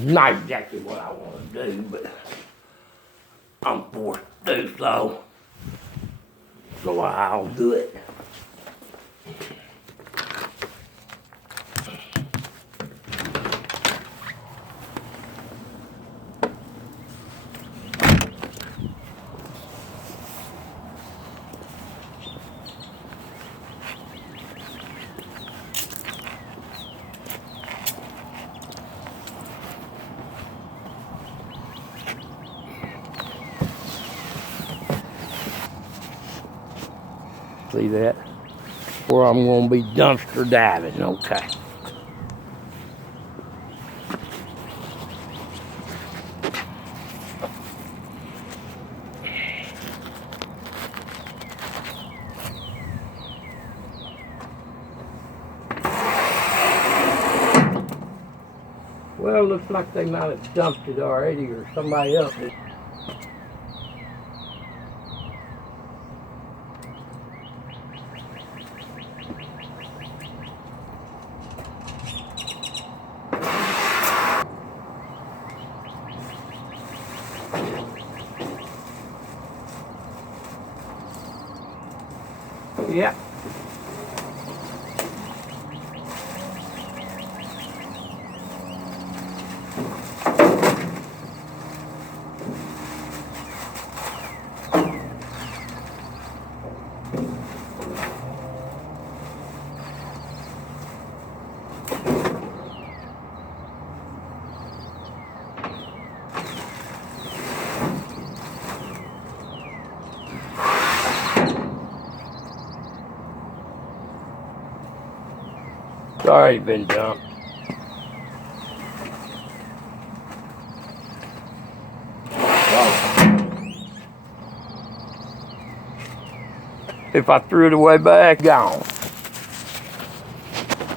Not exactly what I want to do, but I'm forced to do so. So I'll do it. See that? Where I'm going to be dumpster diving, okay. Well, looks like they might have dumped it already, or somebody else did. Yeah. It's already been dumped. If I threw it away back, gone.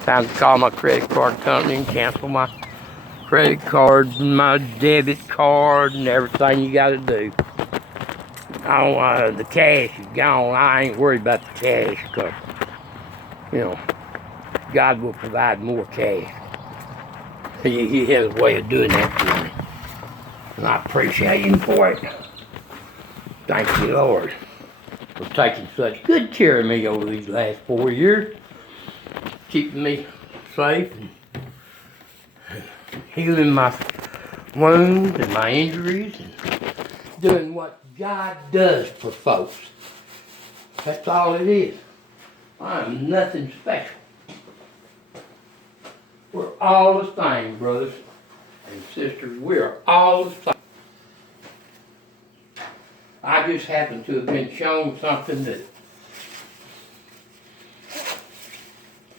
Time to call my credit card company and cancel my credit card and my debit card and everything you gotta do. I don't, the cash is gone. I ain't worried about the cash because, you know, God will provide more cash. He has a way of doing that for me. And I appreciate him for it. Thank you, Lord, for taking such good care of me over these last 4 years, keeping me safe and healing my wounds and my injuries and doing what God does for folks. That's all it is. I'm nothing special. We're all the same, brothers and sisters. We're all the same. I just happen to have been shown something that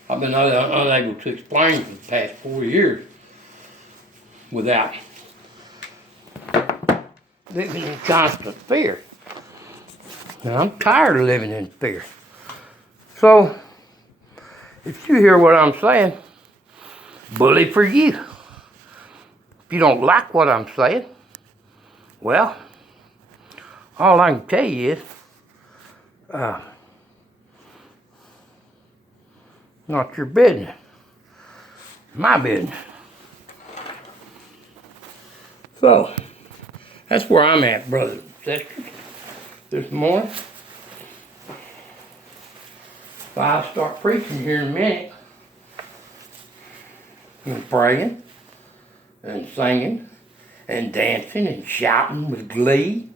I've been unable to explain for the past 4 years without living in constant fear. And I'm tired of living in fear. So, if you hear what I'm saying, bully for you. If you don't like what I'm saying, well, all I can tell you is, not your business. My business. So, that's where I'm at, brothers and sisters, this morning. So I'll start preaching here in a minute. And praying, and singing, and dancing, and shouting with glee.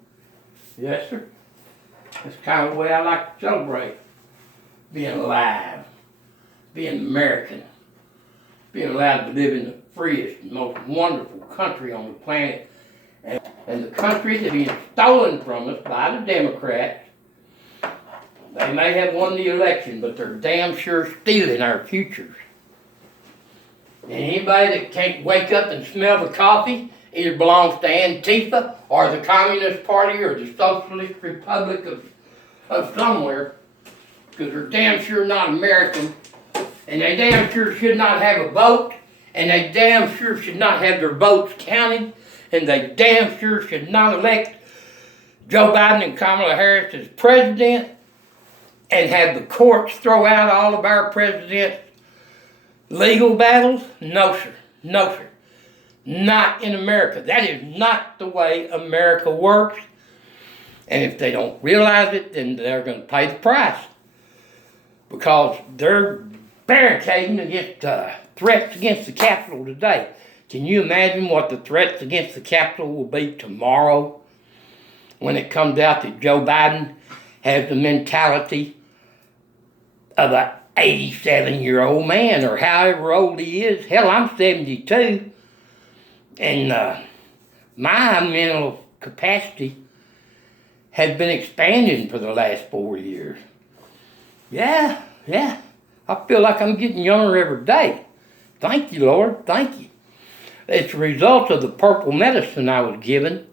Yes, sir. That's kind of the way I like to celebrate being alive, being American, being allowed to live in the freest, most wonderful country on the planet. And the country that's being stolen from us by the Democrats. They may have won the election, but they're damn sure stealing our futures. And anybody that can't wake up and smell the coffee either belongs to Antifa or the Communist Party or the Socialist Republic of somewhere, because they're damn sure not American, and they damn sure should not have a vote, and they damn sure should not have their votes counted, and they damn sure should not elect Joe Biden and Kamala Harris as president and have the courts throw out all of our president's legal battles. No, sir. No, sir. not in America. That is not the way America works. And if they don't realize it, then they're going to pay the price. Because they're barricading against threats against the Capitol today. Can you imagine what the threats against the Capitol will be tomorrow when it comes out that Joe Biden has the mentality of an 87-year-old man or however old he is? Hell, I'm 72. And my mental capacity has been expanding for the last 4 years. Yeah. I feel like I'm getting younger every day. Thank you, Lord. Thank you. It's a result of the purple medicine I was given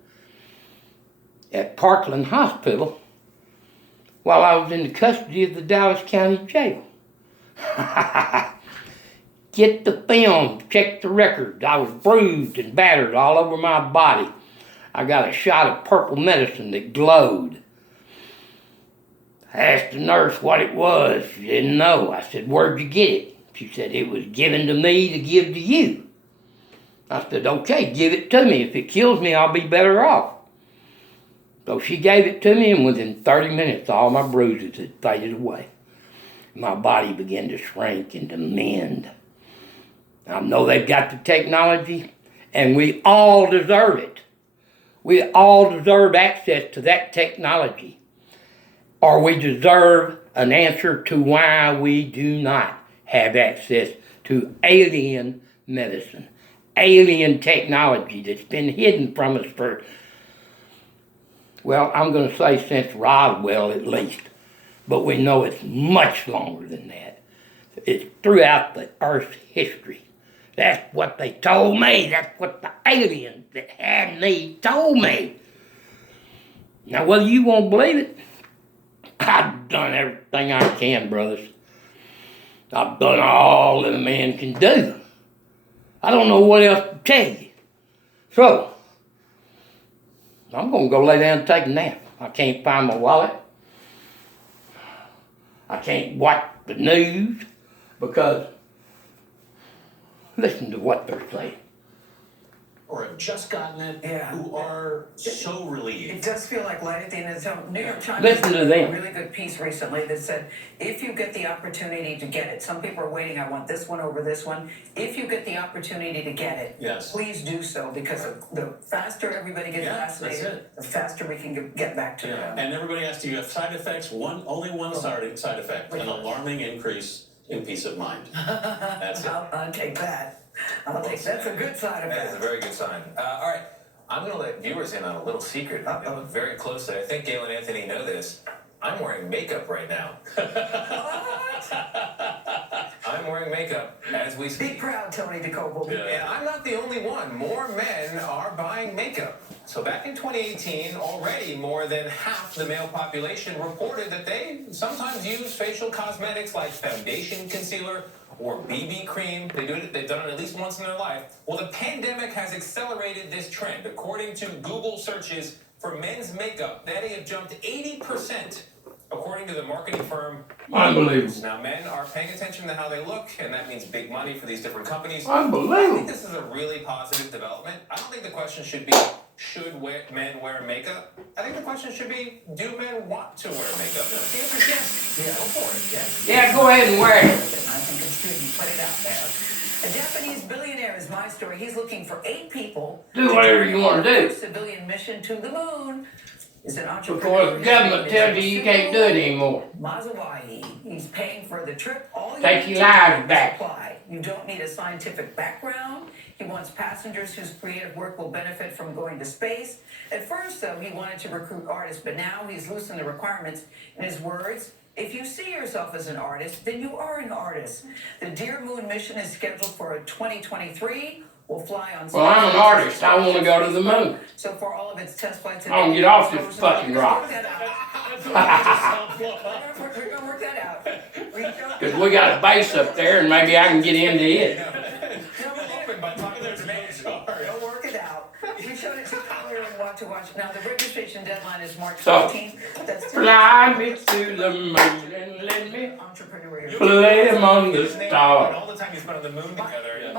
at Parkland Hospital while I was in the custody of the Dallas County Jail. Get the film, check the records. I was bruised and battered all over my body. I got a shot of purple medicine that glowed. I asked the nurse what it was. She didn't know. I said, "Where'd you get it?" She said, "It was given to me to give to you." I said, "Okay, give it to me. If it kills me, I'll be better off." So she gave it to me, and within 30 minutes, all my bruises had faded away. My body began to shrink and to mend. I know they've got the technology, and we all deserve it. We all deserve access to that technology. Or we deserve an answer to why we do not have access to alien medicine, alien technology that's been hidden from us for, well, I'm going to say since Roswell at least, but we know it's much longer than that. It's throughout the Earth's history. That's what they told me. That's what the aliens that had me told me. Now, whether you won't believe it, I've done everything I can, brothers. I've done all that a man can do. I don't know what else to tell you. So, I'm going to go lay down and take a nap. I can't find my wallet. I can't watch the news because listen to what they're saying. Or have just gotten it, Yeah. who are so relieved. It does feel like light at the end of the tunnel. New York Times Listen to did them. a really good piece recently that said, if you get the opportunity to get it, some people are waiting, I want this one over this one. If you get the opportunity to get it, Yes. please do so, because the faster everybody gets Yeah, that's vaccinated, it. the faster we can get back to Yeah. And everybody asks, do you have side effects? Only one side effect, an alarming increase in peace of mind. That's it. I'll take that. That's a good side That is a effect. very good sign. All right, I'm going to let viewers in on a little secret. I look very closely. I think Gail and Anthony know this. I'm wearing makeup right now. I'm wearing makeup as we Be speak. proud, Tony DeCoble. Yeah. And I'm not the only one. More men are buying makeup. So back in 2018, already more than half the male population reported that they sometimes use facial cosmetics like foundation, concealer, or BB cream. They've done it at least once in their life. Well, the pandemic has accelerated this trend. According to Google searches for men's makeup, they have jumped 80%, according to the marketing firm. Unbelievable. Now, men are paying attention to how they look, and that means big money for these different companies. Unbelievable. I think this is a really positive development. I don't think the question should be, should men wear makeup? I think the question should be, do men want to wear makeup? The answer is yes. Yeah. Go for it. Yeah. Yeah, go ahead and wear it. I think it's good you put it out there. A Japanese billionaire is my story. He's looking for 8 people. Do whatever you want to do. Civilian mission to the moon. Is an entrepreneur. Before the government tells you you can't do it anymore. Mazawahi. He's paying for the trip. All you Take need your to do lives is back. apply. You don't need a scientific background. He wants passengers whose creative work will benefit from going to space. At first, though, he wanted to recruit artists, but now he's loosened the requirements. In his words, if you see yourself as an artist, then you are an artist. The Dear Moon mission is scheduled for 2023. Will fly on. Well, I'm an artist. I want to go to the moon. So for all of its test flights, I want to get off this fucking rock. We're gonna work that out. Because we got a base up there and maybe I can get into it. Open by talking there's an age card. They'll work it out. We showed it to Color and What to Watch. Now, the registration deadline is March So, 15th. That's Fly me to the moon and let me entrepreneurial. play among the And stars. all the time you spent on the moon together.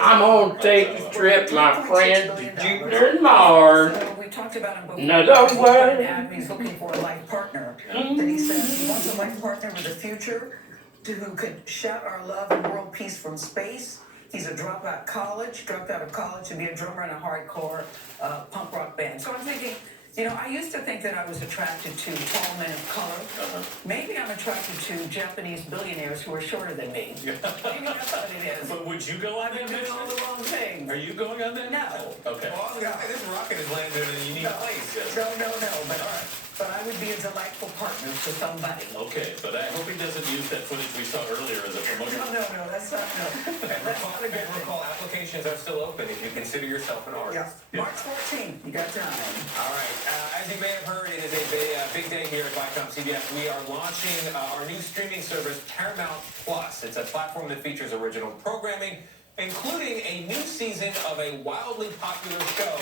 I'm gonna take a trip, my friend, to Jupiter and Mars. So we talked about him before. Another way. He's looking for a life partner. That he says he wants a life partner with a future who could shout our love and world peace from space. He's dropped out of college to be a drummer in a hardcore punk rock band. So I'm thinking, you know, I used to think that I was attracted to tall men of color. Maybe I'm attracted to Japanese billionaires who are shorter than me. Maybe that's what it is. But would you go on that I'm doing all mission? the wrong things. Are you going on that? No. Okay. Well, I was gonna say, this rocket is landed in a unique place. No. But I would be a delightful partner to somebody. Okay, but I hope he doesn't use that footage we saw earlier as a promotion. No, that's not, no. And recall, applications are still open if you consider yourself an artist. Yeah, March 14th, you got time. All right. As you may have heard, it is a big day here at Viacom CBS. We are launching our new streaming service, Paramount Plus. It's a platform that features original programming, including a new season of a wildly popular show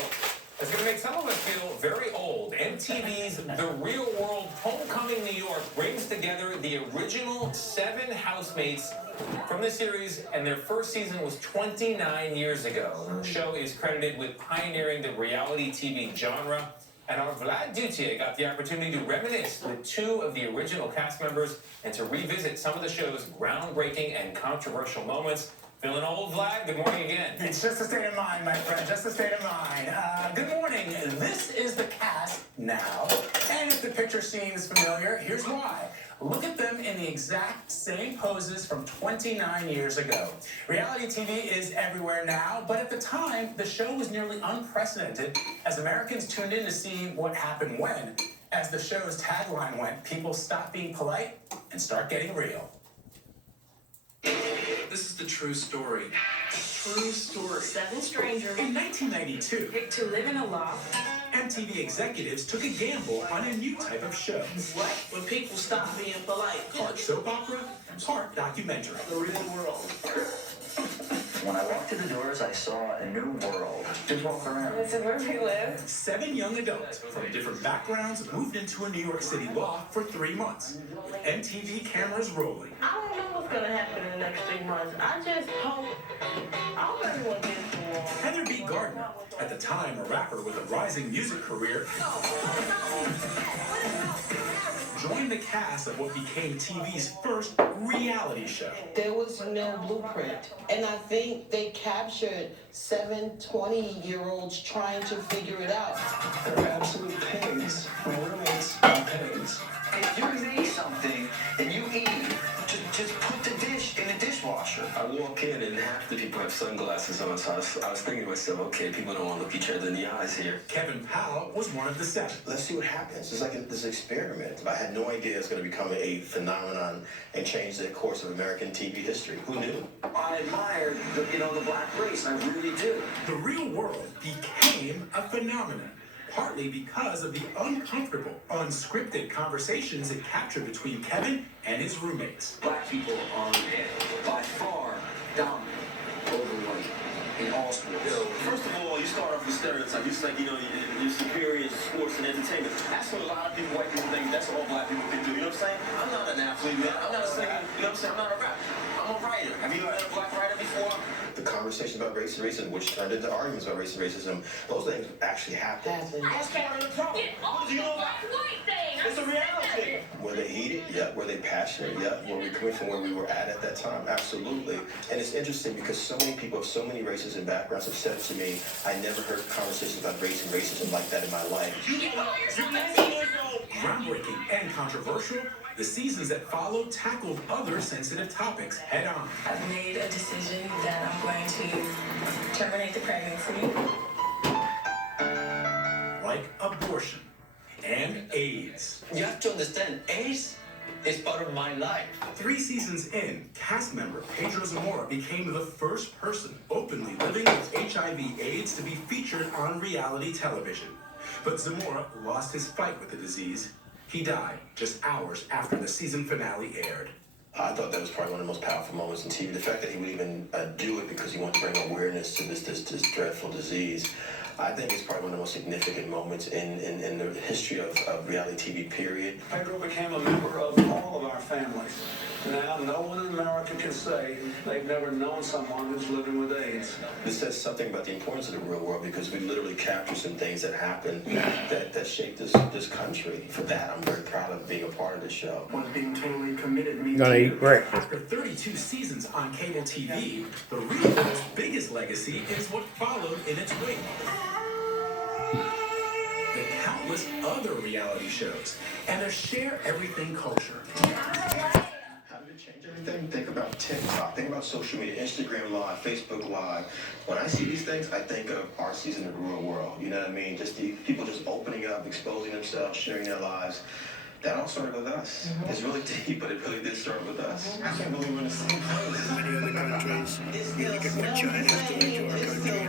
that's going to make some of us feel very old. MTV's The Real World Homecoming New York brings together the original 7 housemates from the series, and their first season was 29 years ago. The show is credited with pioneering the reality TV genre, and our Vlad Dutier got the opportunity to reminisce with 2 of the original cast members and to revisit some of the show's groundbreaking and controversial moments. Feeling old, Vlad? Good morning again. It's just a state of mind, my friend, just a state of mind. Good morning. This is the cast now. And if the picture seems familiar, here's why. Look at them in the exact same poses from 29 years ago. Reality TV is everywhere now, but at the time, the show was nearly unprecedented as Americans tuned in to see what happened when. As the show's tagline went, people stop being polite and start getting real. This is the true story. True story. 7 strangers In 1992, picked to live in a loft. MTV executives took a gamble on a new type of show. What? When people stop being polite. Part soap opera, part documentary. The real world. When I walked through the doors, I saw a new world. Just walk around. This is where we live. 7 young adults from different backgrounds moved into a New York City loft for 3 months. MTV cameras rolling. I don't know what's gonna happen in the next 3 months. I just hope everyone gets along. Heather B. Gardner, at the time a rapper with a rising music career, joined the cast of what became TV's first reality show. There was no blueprint. And I think they captured 7 20-year-olds trying to figure it out. They're absolute pigs. My roommates are pigs. If you need something and you eat, just put the dish in the dishwasher. I walk in and half the people have sunglasses on, so I was thinking to myself, okay, people don't want to look each other in the eyes here. Kevin Powell was one of the 7. Let's see what happens. It's like this experiment. I had no idea it's going to become a phenomenon and change the course of American TV history. Who knew? I admired the black race. I really do. The Real World became a phenomenon, partly because of the uncomfortable, unscripted conversations it captured between Kevin and his roommates. Black people are by far dominant over white in all sports. First of all, you start off with stereotypes. You say, you're superior in sports and entertainment. That's what a lot of people, white people think that's all black people can do. You know what I'm saying? I'm not an athlete, man. I'm not a singer. You know what I'm saying? I'm not a rapper. I'm a writer. Have you met a black writer before? The conversations about race and racism, which turned into arguments about race and racism, those things actually happen. That's part of the problem. What do you know about it? It's a reality. Were they heated? Yeah. Were they passionate? Yeah. Were we coming from where we were at that time? Absolutely. And it's interesting because so many people of so many races and backgrounds have said to me, I never heard conversations about race and racism like that in my life. Groundbreaking and controversial, the seasons that followed tackled other sensitive topics head on. I've made a decision that I'm going to terminate the pregnancy. Like abortion and AIDS. You have to understand, AIDS is part of my life. 3 seasons in, cast member Pedro Zamora became the first person openly living with HIV/AIDS to be featured on reality television. But Zamora lost his fight with the disease. He died just hours after the season finale aired. I thought that was probably one of the most powerful moments in TV. The fact that he would even do it because he wanted to bring awareness to this dreadful disease, I think it's probably one of the most significant moments in the history of reality TV, period. Pedro became a member of all of our families. Now, no one in America can say they've never known someone who's living with AIDS. This says something about the importance of the real world because we literally capture some things that happened that shaped this country. For that, I'm very proud of being a part of this show. What being totally committed means. Gonna eat breakfast. After 32 seasons on cable TV, the real world's biggest legacy is what followed in its wake. The countless other reality shows and their share everything culture. How did it change everything? Think about TikTok, think about social media, Instagram Live, Facebook Live. When I see these things, I think of our season of the real world. You know what I mean? Just the people just opening up, exposing themselves, sharing their lives. That all started with us. It's really deep, but it really did start with us. I can't believe we're in the same place. Many other countries, you look at what China's doing to our country.